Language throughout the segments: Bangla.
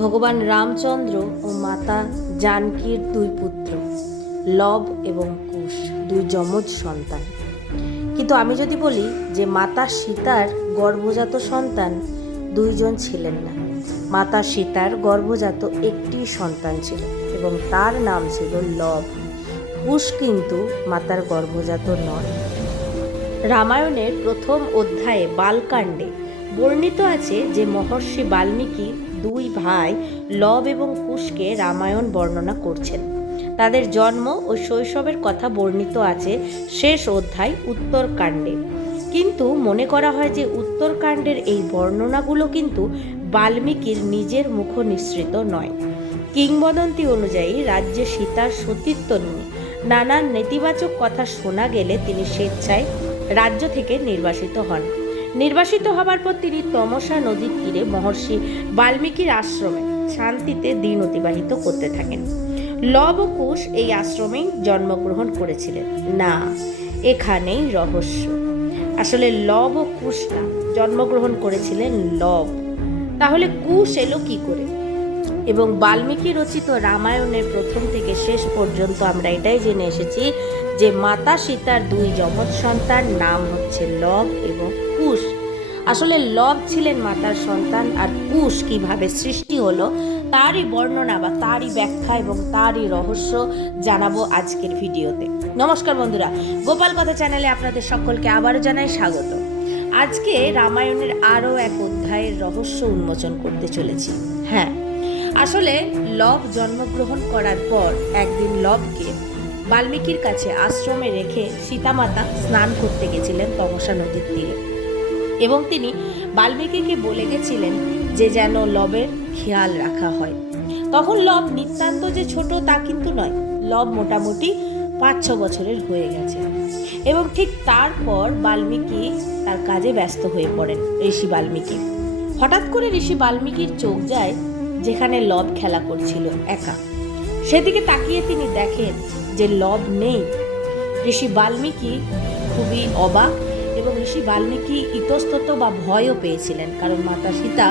ভগবান রামচন্দ্র ও মাতা জানকীর দুই পুত্র, লব এবং কুশ, দুই যমজ সন্তান। কিন্তু আমি যদি বলি যে মাতা সীতার গর্ভজাত সন্তান, দুইজন ছিলেন না। মাতা সীতার গর্ভজাত একটি সন্তান ছিল এবং তার নাম ছিল লব। কুশ কিন্তু মাতার গর্ভজাত নয়। রামায়ণের প্রথম অধ্যায়ে বালকাণ্ডে বর্ণিত আছে যে মহর্ষি বাল্মীকি দুই ভাই লব এবং কুশকে রামায়ণ বর্ণনা করছেন। তাদের জন্ম ও শৈশবের কথা বর্ণিত আছে শেষ অধ্যায় উত্তরকাণ্ডে। কিন্তু মনে করা হয় যে উত্তরকাণ্ডের এই বর্ণনাগুলো কিন্তু বাল্মীকির নিজের মুখ নিঃসৃত নয়। কিংবদন্তি অনুযায়ী রাজ্যে সীতার সতীত্ব নিয়ে নানান নেতিবাচক কথা শোনা গেলে তিনি স্বেচ্ছায় রাজ্য থেকে নির্বাসিত হন। নির্বাসিত হবার পর তিনি তমসা নদীর তীরে মহর্ষি বাল্মীকির আশ্রমে শান্তিতে দিন অতিবাহিত করতে থাকেন। লব কুশ এই আশ্রমেই জন্মগ্রহণ করেছিলেন। না, এখানেই রহস্য। আসলে লব কুশ না জন্মগ্রহণ করেছিলেন লব। তাহলে কুশ এলো কি করে? এবং বাল্মীকি রচিত রামায়ণের প্রথম থেকে শেষ পর্যন্ত আমরা এটাই জেনে এসেছি যে মাতা সীতার দুই যমজ সন্তান নাম হচ্ছে লব এবং আসলে লব ছিলেন মাতার সন্তান আর কুশ কীভাবে সৃষ্টি হলো, তারই বর্ণনা বা তারই ব্যাখ্যা এবং তারই রহস্য জানাব আজকের ভিডিওতে। নমস্কার বন্ধুরা, গোপাল কথা চ্যানেলে আপনাদের সকলকে আবারও জানাই স্বাগত। আজকে রামায়ণের আরও এক অধ্যায়ের রহস্য উন্মোচন করতে চলেছি। হ্যাঁ আসলে লব জন্মগ্রহণ করার পর একদিন লবকে বাল্মীকির কাছে আশ্রমে রেখে সীতামাতা স্নান করতে গেছিলেন তমসা নদীর তীরে। এবং তিনি বাল্মীকিকে বলে গেছিলেন যে যেন লবের খেয়াল রাখা হয়। তখন লব নিতান্ত যে ছোট তা কিন্তু নয়, লব মোটামুটি পাঁচ ছ বছরের হয়ে গেছে এবং ঠিক তারপর বাল্মীকি তার কাজে ব্যস্ত হয়ে পড়েন ঋষি বাল্মীকি। হঠাৎ করে ঋষি বাল্মীকির চোখ যায় যেখানে লব খেলা করছিল একা। সেদিকে তাকিয়ে তিনি দেখেন যে লব নেই। ঋষি বাল্মীকি খুবই অবাক ঋষি বাল্মীকি ইতস্তত বা ভয়ও পেয়েছিলেন, কারণ মাতা সীতা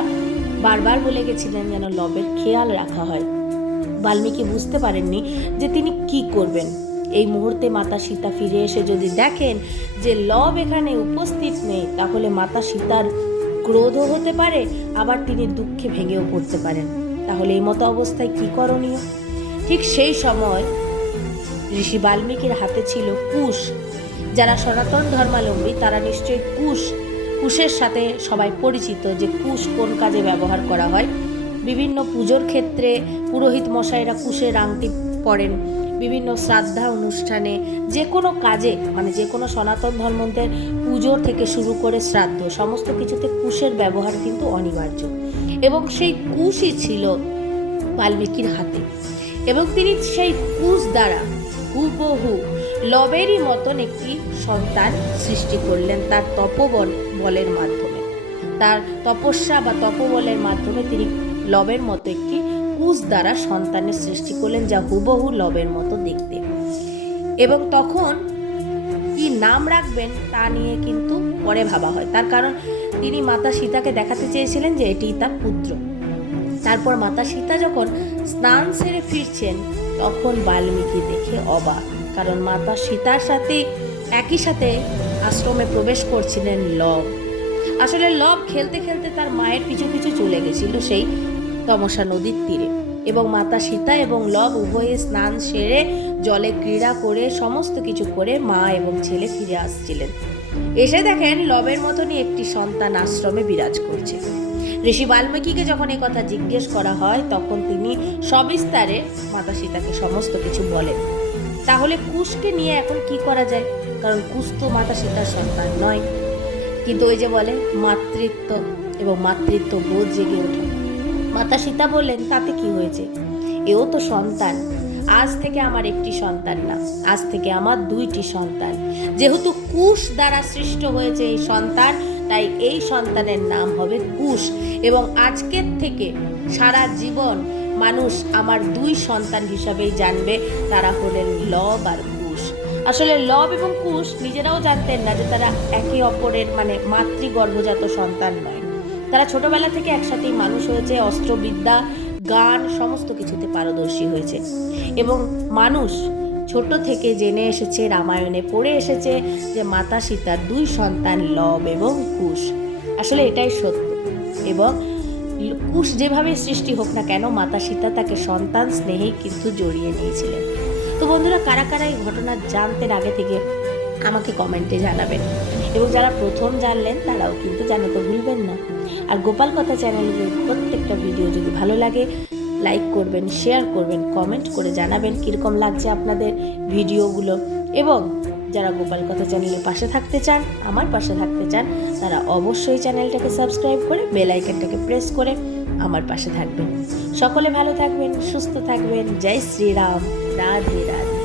বারবার বলে গেছিলেন যেন লবের খেয়াল রাখা হয়। বাল্মীকি বুঝতে পারেননি যে তিনি কি করবেন। এই মুহূর্তে মাতা সীতা ফিরে এসে যদি দেখেন যে লব এখানে উপস্থিত নেই, তাহলে মাতা সীতার ক্রোধও হতে পারে, আবার তিনি দুঃখে ভেঙেও পড়তে পারেন। তাহলে এই মতো অবস্থায় কি করণীয়? ঠিক সেই সময় ঋষি বাল্মীকির হাতে ছিল কুশ। যারা সনাতন ধর্মালম্বী, তারা নিশ্চয়ই কুশ। কুশের সাথে সবাই পরিচিত যে কুশ কোন কাজে ব্যবহার করা হয়। বিভিন্ন পুজোর ক্ষেত্রে পুরোহিত মশাইরা কুশের আংটি পরেন। বিভিন্ন শ্রাদ্ধা অনুষ্ঠানে যে কোনো কাজে মানে যে কোনো সনাতন ধর্মদের পুজো থেকে শুরু করে শ্রাদ্ধ, সমস্ত কিছুতে কুশের ব্যবহার কিন্তু অনিবার্য। এবং সেই কুশই ছিল বাল্মীকির হাতে। এবং তিনি সেই কুশ দ্বারা হুবহু লবেরই মতন একটি সন্তান সৃষ্টি করলেন তার তপবল বলের মাধ্যমে। তার তপস্যা বা তপবলের মাধ্যমে তিনি লবের মতো একটি কুশ দ্বারা সন্তানের সৃষ্টি করলেন যা হুবহু লবের মতো দেখতে। এবং তখন কি নাম রাখবেন তা নিয়ে কিন্তু পরে ভাবা হয়। তার কারণ তিনি মাতা সীতাকে দেখাতে চেয়েছিলেন যে এটি তার পুত্র। তারপর মাতা সীতা যখন স্নান সেরে ফিরছেন তখন বাল্মীকি দেখে অবাক, কারণ মাতা সীতার সাথে একই সাথে আশ্রমে প্রবেশ করছিলেন লব। আসলে লব খেলতে খেলতে তার মায়ের পিছু পিছু চলে গেছিল সেই তমসা নদীর তীরে এবং মাতা সীতা এবং লব উভয়ে স্নান সেরে জলে ক্রীড়া করে সমস্ত কিছু করে মা এবং ছেলে ফিরে আসছিলেন। এসে দেখেন লবের মতনই একটি সন্তান আশ্রমে বিরাজ করছে। ঋষি বাল্মীকিকে যখন এই কথা জিজ্ঞেস করা হয়, তখন তিনি সবিস্তারে মাতা সীতাকে সমস্ত কিছু বলেন। তাহলে কুশকে নিয়ে এখন কি করা যায়? কারণ কুশ তো মাতা সীতার সন্তান নয়। কিন্তু ওই যে বলে, মাতৃত্ব এবং মাতৃত্ব বোধ জেগে ওঠে। মাতা সীতা বললেন, তাতে কি হয়েছে? এও তো সন্তান। আজ থেকে আমার একটি সন্তান না। আজ থেকে আমার দুইটি সন্তান। যেহেতু কুশ দ্বারা সৃষ্ট হয়েছে এই সন্তান তাই এই সন্তানের নাম হবে কুশ। এবং আজকের থেকে সারা জীবন মানুষ আমার দুই সন্তান হিসাবেই জানবে, তারা হলেন লব আর কুশ। আসলে লব এবং কুশ নিজেরাও জানতেন না যে তারা একে অপরের মানে মাতৃগর্ভজাত সন্তান নয়। তারা ছোটবেলা থেকে একসাথেই মানুষ হয়েছে, অস্ত্রবিদ্যা, গান, সমস্ত কিছুতে পারদর্শী হয়েছে। এবং মানুষ ছোট থেকে জেনে এসেছে, রামায়ণে পড়ে এসেছে যে মাতা সীতার দুই সন্তান লব এবং কুশ। আসলে এটাই সত্য। এবং কুশ যেভাবে সৃষ্টি হোক না কেন, মাতা সীতা তাকে সন্তান স্নেহেই কিন্তু জড়িয়ে নিয়েছিলেন। তো বন্ধুরা, কারা কারা এই ঘটনা জানতেন আগে থেকে আমাকে কমেন্টে জানাবেন। এবং যারা প্রথম জানলেন, তারাও কিন্তু জানাতে ভুলবেন না। আর গোপাল কথা চ্যানেলের প্রত্যেকটা ভিডিও যদি ভালো লাগে লাইক করবেন শেয়ার করবেন কমেন্ট করে জানাবেন কীরকম লাগছে আপনাদের ভিডিওগুলো। এবং যারা গোপাল কথা চ্যানেলের পাশে থাকতে চান, আমার পাশে থাকতে চান, তারা অবশ্যই চ্যানেলটাকে সাবস্ক্রাইব করে বেল আইকনটাকে প্রেস করে আমার পাশে থাকবেন। সকলে ভালো থাকবেন, সুস্থ থাকবেন। জয় শ্রীরাম। রাধে রাধে।